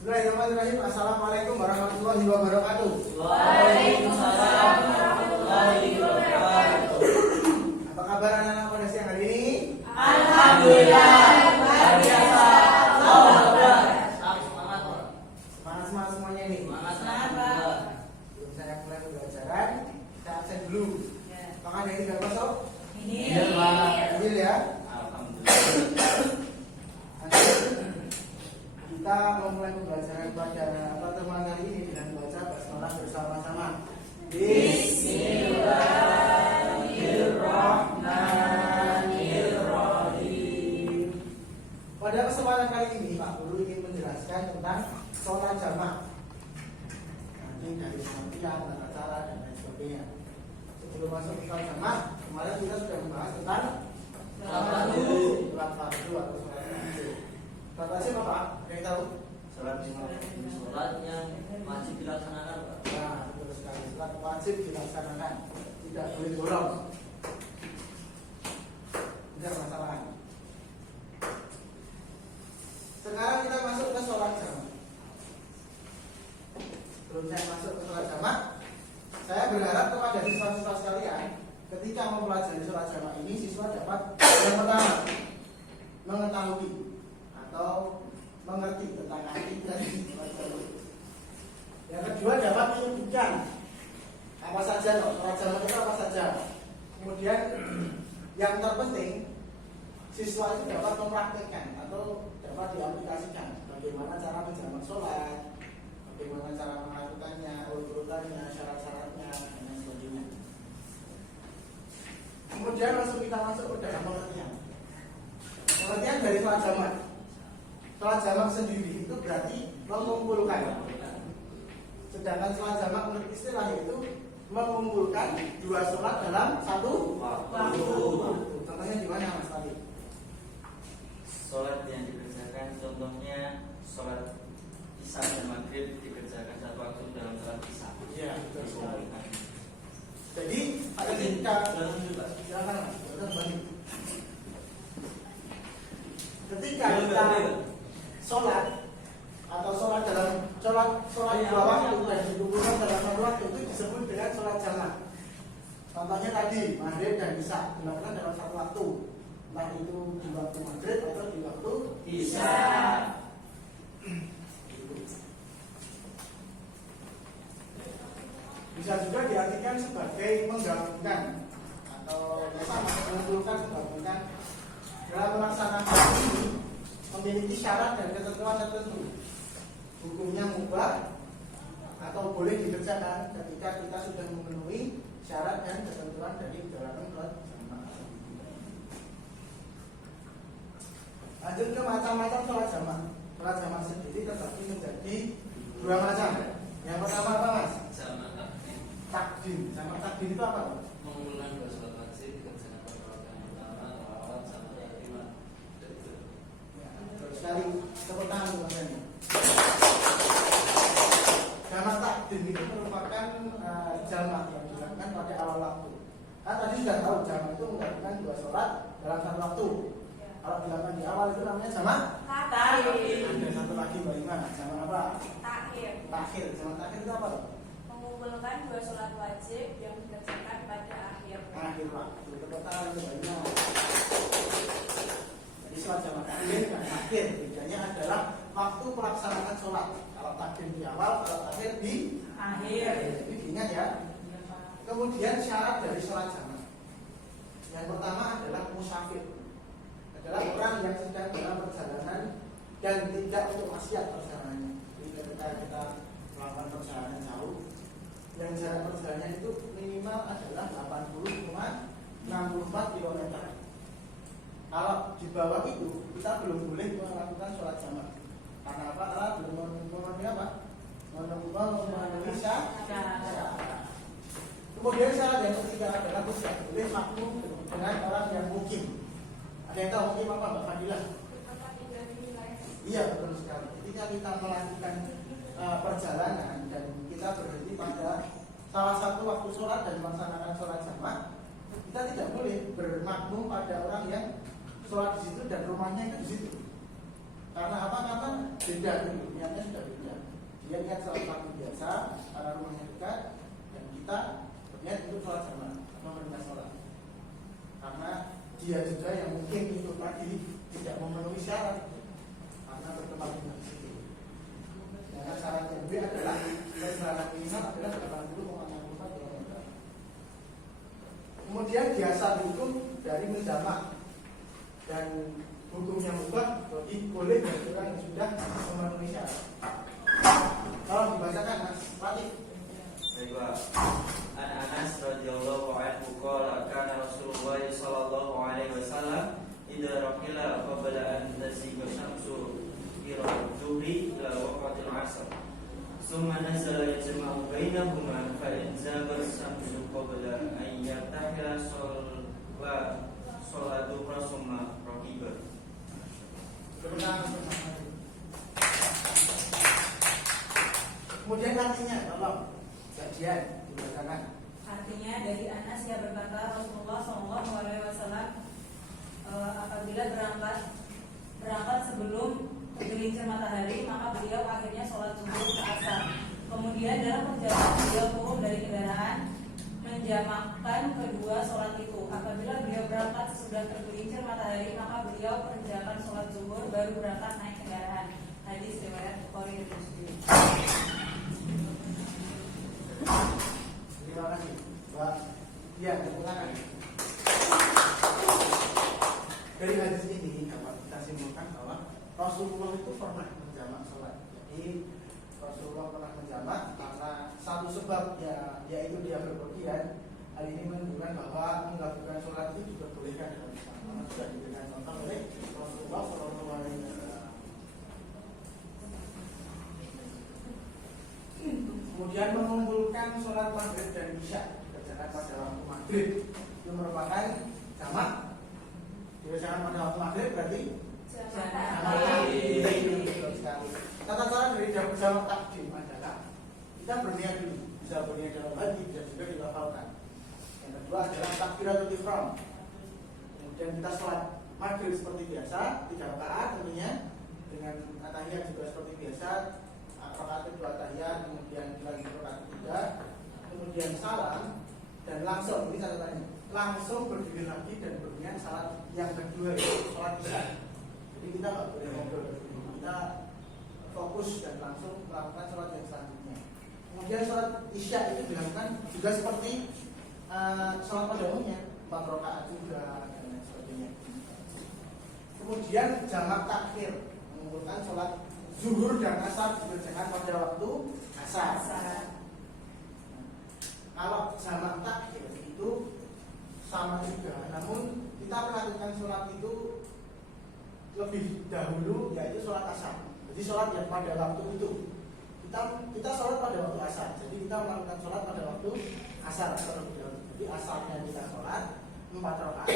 Bismillahirrahmanirrahim. Assalamualaikum warahmatullahi wabarakatuh. Waalaikumsalam warahmatullahi wabarakatuh. Apa kabar anak-anak pada siang hari ini? Alhamdulillah, luar biasa. Allahu Akbar. Semangat semuanya ini. Semangat. Sebelum saya mulai pembelajaran, kita absen dulu. Apakah ada yang tidak masuk? Ini. Ambil ya. Alhamdulillah. Kita memulai pembelajaran pada pertemuan kali ini dengan membaca basmalah bersama-sama. Bismillahirrahmanirrahim. Pada kesempatan kali ini Pak Guru ingin menjelaskan tentang sholat jamaah. Nanti dari pengertian, tata cara dan lain sebagainya. Sebelum masuk ke sholat jamaah, kemarin kita sudah membahas tentang sholat fardu atau sholat wajib. Sholat wajib apa Pak? Ada yang tahu? Sholat yang wajib dilaksanakan, Pak. Nah, betul sekali. Sholat wajib dilaksanakan, tidak boleh bolong. Tidak masalah. Sekarang kita masuk ke sholat jamaah. Sebelum saya masuk ke sholat jamaah, saya berharap kepada siswa-siswa sekalian, ketika mempelajari sholat jamaah ini, siswa dapat yang pertama mengetahui atau mengerti tentang arti dari sholat jamaah. Yang kedua dapat menyebutkan apa saja sholat jamaah itu apa saja. Kemudian yang terpenting siswa itu dapat mempraktikkan atau dapat diaplikasikan bagaimana cara menjamak sholat, bagaimana cara melakukannya, urut-urutannya, syarat-syaratnya dan lain sebagainya. Kemudian kita masuk ke dalam pengertian. Pengertian dari sholat jamaah. Sholat jamaah sendiri itu berarti mengumpulkan. Sedangkan sholat jamaah menurut istilah itu mengumpulkan dua sholat dalam satu waktu. Contohnya gimana Mas tadi? Sholat yang dikerjakan contohnya sholat isya dan maghrib dikerjakan satu waktu dalam sholat isya. Iya, betul sekali. Jadi ada ketika ketika kita sholat atau sholat dalam sholat dua waktu dan dikumpulkan dalam satu waktu itu disebut dengan sholat jamaah. Contohnya tadi maghrib dan isya dilakukan dalam satu waktu, entah itu di waktu maghrib atau di waktu isya. Bisa juga diartikan sebagai menggabungkan atau sama mengumpulkan, menggabungkan dalam melaksanakan ini memiliki syarat dan ketentuan tertentu. Hukumnya mubah atau boleh dikerjakan ketika kita sudah memenuhi syarat dan ketentuan dari dalam sholat jamaah. Lanjut ke macam-macam sholat jamaah. Sholat jamaah sendiri terbagi menjadi dua macam. Yang pertama apa Mas? Takdim. Sama takdim itu apa? Mengumpulkan dua sholat wajib dikerjakan pada waktu yang pertama, awal sama lima. Terus sekali tepuk tangan teman-teman. Jamak takdim itu merupakan jamak yang dilakukan pada awal waktu. Kan tadi sudah tahu jamak itu melakukan dua sholat dalam satu waktu. Kalau dilakukan di awal itu namanya jamak takhir. Ada satu lagi bagaimana? Jamak apa? Takhir. Takhir. Jamak takhir itu apa? Mengumpulkan dua sholat wajib yang dikerjakan pada Akhir waktu. Tepuk tangan banyak. Jadi sholat jamak takhir dan takhir bedanya adalah waktu pelaksanaan sholat. Kalau takdim di awal, kalau takhir di akhir. Jadi diingat ya. Kemudian syarat dari sholat jamaah. Yang pertama adalah musafir. Adalah orang yang sedang dalam perjalanan dan tidak untuk maksiat perjalanannya. Jadi ketika kita melakukan perjalanan jauh, yang jarak perjalanan itu minimal adalah 80,64 km. Kalau di bawah itu kita belum boleh melakukan sholat jamaah. Karena apa? Karena belum memenuhi apa? Memenuhi syarat. Kemudian syarat yang ketiga adalah tidak boleh makmum dengan orang yang mukim. Ada yang tahu mukim apa Mbak Fadilah? Iya betul sekali. Ketika kita melakukan perjalanan dan kita berhenti pada salah satu waktu sholat dan melaksanakan sholat jamaah, kita tidak boleh bermakmum pada orang yang sholat di situ dan rumahnya itu di situ. Karena apa? Karena beda, niatnya sudah beda. Dia niat sholat maghrib biasa karena rumahnya dekat, dan kita berniat untuk sholat jamaah atau menunda sholat. Karena dia juga yang mungkin itu tadi tidak memenuhi syarat karena bertempat di situ. Yang syarat yang B adalah keselamatan minimal adalah 80,64 km. Kemudian biasa dihukum dari menjamak dan hukumnya mubah, jadi boleh bagi orang yang sudah memenuhi syarat. Kalau dibacakan Mas Latif. Baik Pak. An Anas radhiyallahu anhu qala kana Rasulullah sallallahu alaihi wasallam idza raqila qabla an tazigha syamsu ila dhuhri ila waqtil 'asr. Summa nazala yajma'u bainahuma fa in zaga syamsu qabla an yartahila sholatu summa raqiba. Kemudian artinya tolong kajian dibacakan. Artinya dari Anas yang berkata Rasulullah SAW apabila berangkat sebelum tergelincir matahari, maka beliau akhirnya sholat subuh ke asar. Kemudian dalam perjalanan beliau turun dari kendaraan menjamakkan kedua sholat itu. Apabila beliau berangkat sesudah tergelincir matahari, maka beliau kerjakan sholat zuhur baru berangkat naik kendaraan. Hadis riwayat Bukhari dan Muslim. Terima kasih, Mbak. Ya, tepuk tangan. Dari hadis ini dapat kita simpulkan bahwa Rasulullah itu pernah menjamak sholat. Jadi Rasulullah pernah menjamak karena satu sebab ya, yaitu dia berpergian. Hal ini menunjukkan bahwa melakukan sholat itu juga bolehkan dalam Islam. Karena sudah diberikan contoh oleh Rasulullah SAW. Kemudian mengumpulkan sholat maghrib dan isya dikerjakan pada waktu maghrib itu merupakan jamak. Dikerjakan pada waktu maghrib berarti betul sekali. Tata cara dari jamak takdim adalah kita berniat dulu, bisa berniat dalam hati, bisa juga dilafalkan. Yang kedua adalah takbiratul ihram. Kemudian kita sholat maghrib seperti biasa, 3 rakaat tentunya dengan tahiyat juga seperti biasa. Rakaat kedua tahiyat, kemudian lagi rakaat ketiga, kemudian salam dan langsung ini catatannya langsung berdiri lagi dan berniat salat yang kedua itu sholat isya. Jadi kita nggak boleh ngobrol, kita fokus dan langsung melakukan sholat yang selanjutnya. Kemudian sholat isya itu dilakukan juga seperti sholat pada umumnya, 4 rakaat juga dan lain sebagainya. Kemudian jamak takhir mengumpulkan sholat zuhur dan asar dikerjakan pada waktu asar. Kalau jamak takhir itu sama juga, namun kita melakukan sholat itu lebih dahulu, yaitu sholat asar. Jadi sholat yang pada waktu itu kita sholat pada waktu asar. Jadi kita melakukan sholat pada waktu asar terlebih dahulu. Jadi asarnya kita sholat 4 rakaat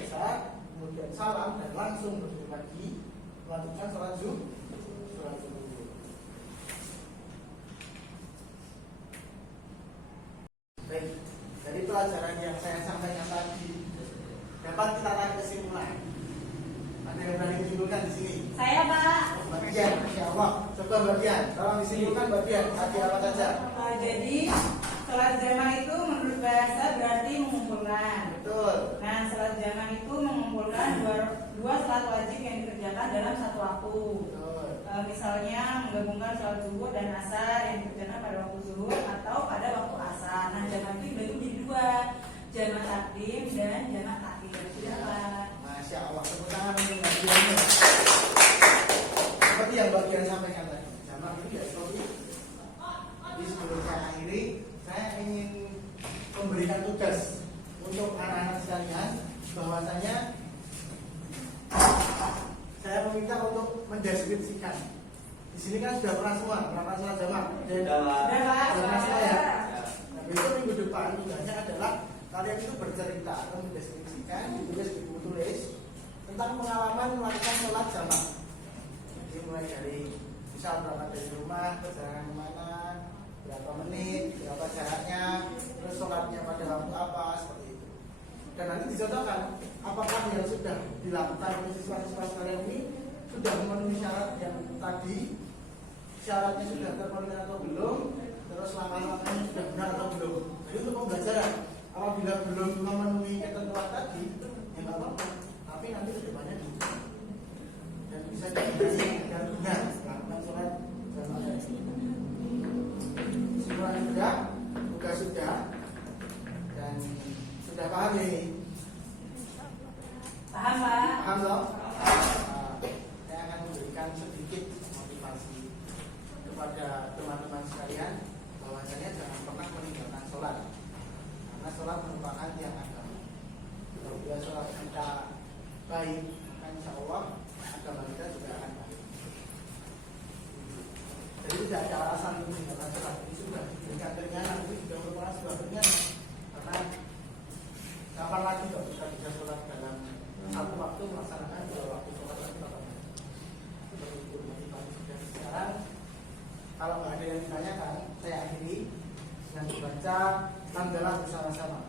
asar, kemudian salam dan langsung berdiri lagi melakukan sholat zuhur. Baik, dari pelajaran yang saya sampaikan tadi dapat kita tarik kesimpulan. Ada yang berani menyimpulkan di sini? Saya Pak. Bagian, Masya Allah. Coba bagian, tolong disimpulkan bagian. Tadi apa saja? Jadi sholat jamak itu menurut bahasa berarti mengumpulkan. Betul. Nah, sholat jamak itu mengumpulkan dua sholat wajib yang dikerjakan dalam satu waktu. Betul. Misalnya menggabungkan sholat zuhur dan asar yang dikerjakan pada waktu zuhur atau pada waktu asar. Nah, jamak itu dibagi menjadi 2, jamak takdim dan jamak takhir. Silakan. Masya Allah, tepuk tangan untuk bagiannya. Seperti yang bagian sampaikan tadi, jamak itu ya seperti. Jadi sebelum saya akhiri, saya ingin memberikan tugas untuk anak-anak sekalian, bahwasanya saya meminta untuk mendeskripsikan. Di sini kan sudah pernah semua melakukan sholat jamak. Sudah Pak. Pernah semua ya. Nah, besok minggu depan tugasnya adalah kalian itu bercerita atau mendeskripsikan, ditulis di buku tulis tentang pengalaman melakukan sholat jamak. Jadi mulai dari misal berangkat dari rumah, perjalanan kemana, berapa menit, berapa jaraknya, terus sholatnya pada waktu apa, seperti itu. Dan nanti dicontohkan apakah yang sudah dilakukan oleh siswa-siswa sekalian ini sudah memenuhi syarat yang tadi tadi syaratnya sudah terpenuhi atau belum, terus langkah-langkahnya sudah benar atau belum. Jadi untuk pembelajaran, apabila belum memenuhi ketentuan tadi, ya nggak apa-apa. Tapi nanti kedepannya diubah dan bisa dikasih agar benar melakukan sholat jamaah. Semuanya sudah, tugas sudah, dan sudah paham ini. Paham Pak? Paham loh? Saya akan memberikan sedikit motivasi kepada teman-teman sekalian bahwasanya jangan pernah meninggalkan sholat, karena sholat merupakan tiang agama. Apabila sholat kita baik, maka insya Allah agama kita juga akan baik. Jadi tidak ada alasan untuk meninggalkan sholat. Ini sudah diberikan keringanan, itu sudah merupakan sebuah keringanan. Karena kapan lagi kalau kita bisa sholat dalam satu waktu melaksanakan dua waktu sholat lagi kapan? Seperti itu motivasi sudah sekarang. Kalau nggak ada yang ditanyakan, saya akhiri dengan membaca hamdalah bersama-sama.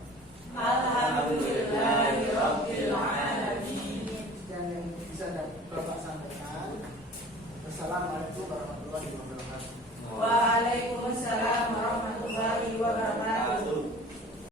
Alhamdulillahirabbil alamin.